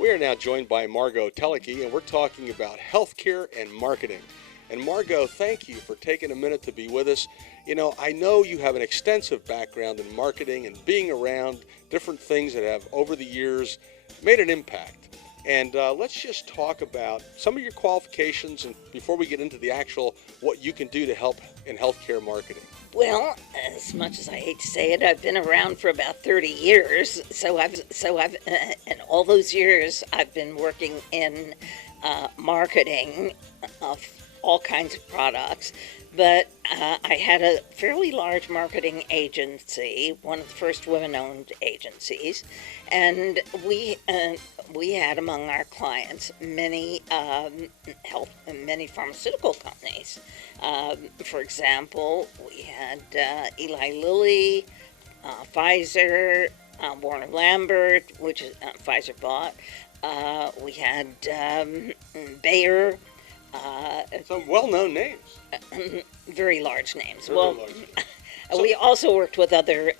We are now joined by Margot Teleki, and we're talking about healthcare and marketing. And Margot, thank you for taking a minute to be with us. You know, I know you have an extensive background in marketing and being around different things that have, over the years, made an impact. And let's just talk about some of your qualifications and before we get into the actual what you can do to help in healthcare marketing. Well, as much as I hate to say it, I've been around for about 30 years. In all those years, I've been working in marketing of all kinds of products. But I had a fairly large marketing agency, one of the first women-owned agencies, and we had among our clients many many pharmaceutical companies. For example, we had Eli Lilly, Pfizer, Warner Lambert, which Pfizer bought. We had Bayer. Some well-known names. Very large names. Very large names. We also worked with other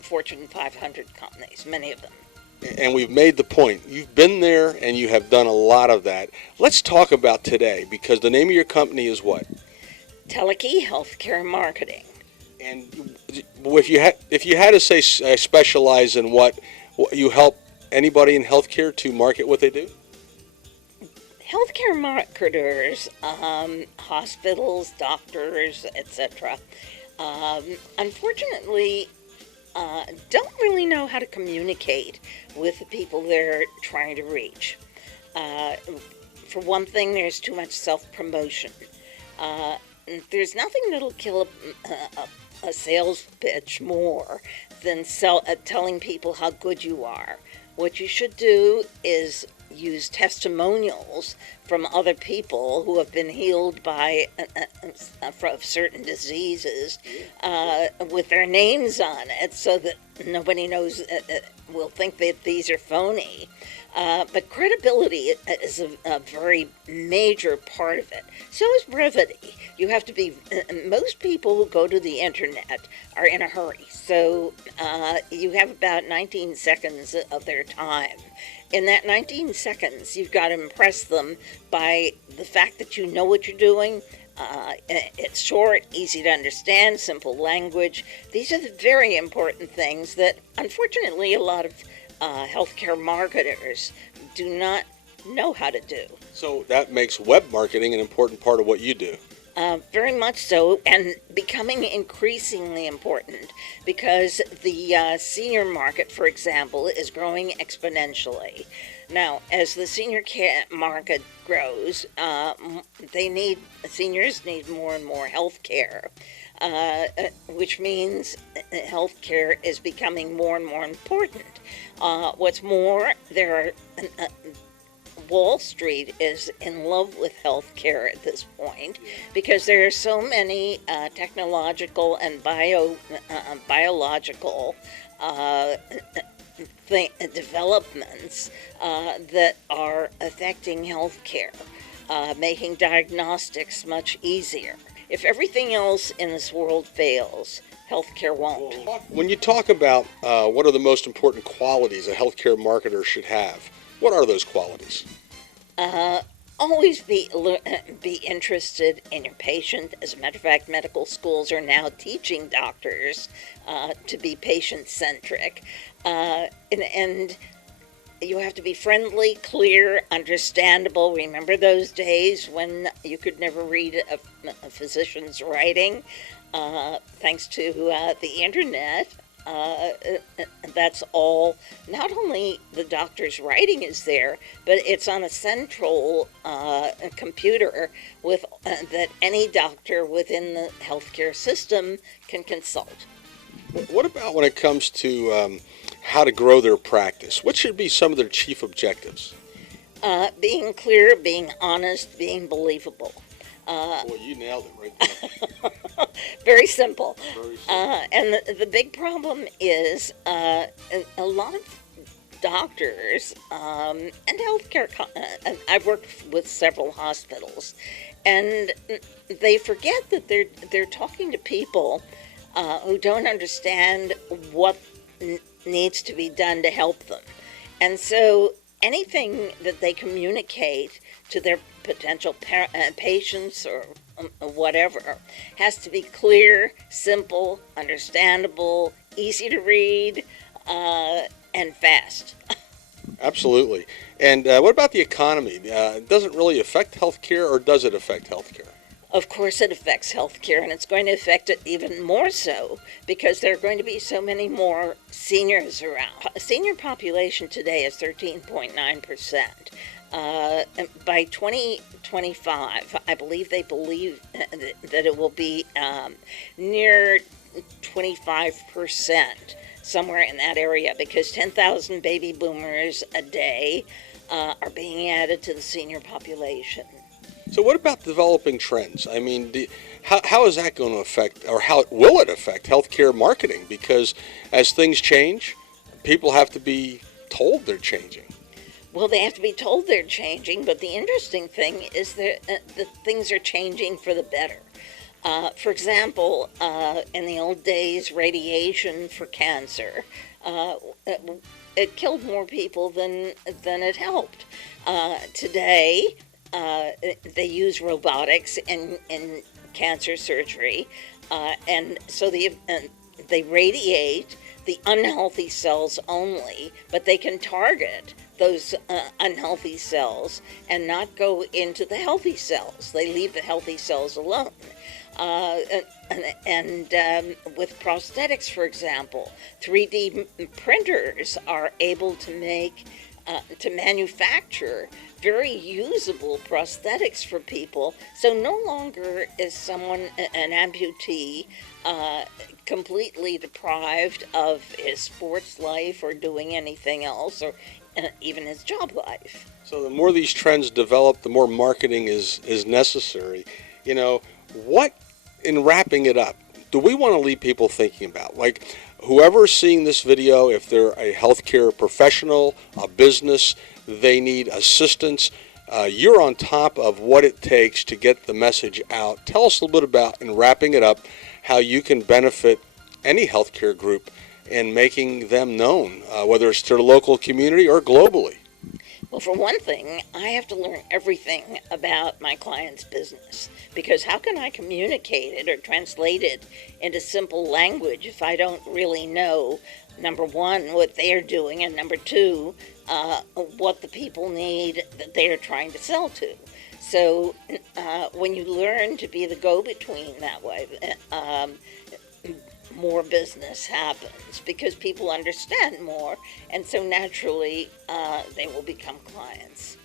Fortune 500 companies, many of them. And we've made the point. You've been there and you have done a lot of that. Let's talk about today because the name of your company is what? Teleki Healthcare Marketing. And if you had to say specialize in what you help anybody in healthcare to market what they do? Healthcare marketers, hospitals, doctors, etc., unfortunately, don't really know how to communicate with the people they're trying to reach. For one thing, there's too much self-promotion. There's nothing that'll kill a sales pitch more than telling people how good you are. What you should do is use testimonials from other people who have been healed by from certain diseases with their names on it so that nobody knows will think that these are phony. But credibility is a very major part of it. So is brevity. You have to be, most people who go to the internet are in a hurry. So you have about 19 seconds of their time. In that 19 seconds, you've got to impress them by the fact that you know what you're doing. It's short, easy to understand, simple language. These are the very important things that, unfortunately, a lot of healthcare marketers do not know how to do. So that makes web marketing an important part of what you do. Very much so, and becoming increasingly important because the senior market, for example, is growing exponentially. Now, as the senior care market grows, seniors need more and more health care, which means health care is becoming more and more important. What's more, Wall Street is in love with healthcare at this point because there are so many technological and biological developments that are affecting healthcare, making diagnostics much easier. If everything else in this world fails, healthcare won't. When you talk about what are the most important qualities a healthcare marketer should have, what are those qualities? Always be interested in your patient. As a matter of fact, medical schools are now teaching doctors to be patient-centric. And you have to be friendly, clear, understandable. Remember those days when you could never read a physician's writing? Thanks to the internet. That's all. Not only the doctor's writing is there, but it's on a central computer with that any doctor within the healthcare system can consult. What about when it comes to how to grow their practice? What should be some of their chief objectives? Being clear, being honest, being believable. Boy, you nailed it right there. Very simple. Very simple. And the big problem is a lot of doctors and healthcare. I've worked with several hospitals, and they forget that they're talking to people who don't understand what needs to be done to help them, and so anything that they communicate to their potential patients or whatever has to be clear, simple, understandable, easy to read, and fast. Absolutely. And what about the economy? It doesn't really affect healthcare, or does it affect healthcare? Of course, it affects healthcare, and it's going to affect it even more so because there are going to be so many more seniors around. Senior population today is 13.9%. By 2025, I believe they believe that it will be near 25%, somewhere in that area, because 10,000 baby boomers a day are being added to the senior population. So, what about developing trends? I mean, how is that going to affect, or how will it affect healthcare marketing? Because as things change, people have to be told they're changing. Well, they have to be told they're changing, but the interesting thing is that things are changing for the better. For example, in the old days, radiation for cancer, it killed more people than it helped. Today, they use robotics in cancer surgery, and so they radiate the unhealthy cells only, but they can target those unhealthy cells and not go into the healthy cells. They leave the healthy cells alone. Uh, with prosthetics, for example, 3D printers are able to manufacture very usable prosthetics for people. So no longer is someone, an amputee, completely deprived of his sports life or doing anything else, or even his job life. So, the more these trends develop, the more marketing is necessary. You know, what, in wrapping it up, do we want to leave people thinking about? Like, whoever's seeing this video, if they're a healthcare professional, a business, they need assistance, you're on top of what it takes to get the message out. Tell us a little bit about, in wrapping it up, how you can benefit any healthcare group in making them known, whether it's to the local community or globally. Well, for one thing, I have to learn everything about my client's business, because how can I communicate it or translate it into simple language if I don't really know, number one, what they're doing, and number two, what the people need that they are trying to sell to. So when you learn to be the go-between that way, more business happens because people understand more, and so naturally they will become clients.